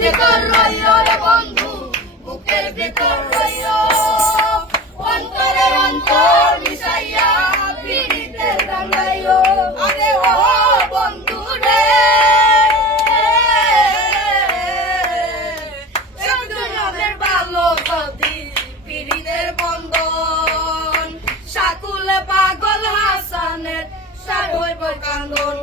ভিতর রইও রে বন্ধু, বুকের ভিতর রইও, অন্তরে অন্তর মিশাইয়া পিড়িতে রাঙাইও। আরে ও বন্ধু রে, আমাদের ভালো সাথী পিড়িতের বন্ধন, সাকুলে পাগল হাসানের সার হইব কান্দন।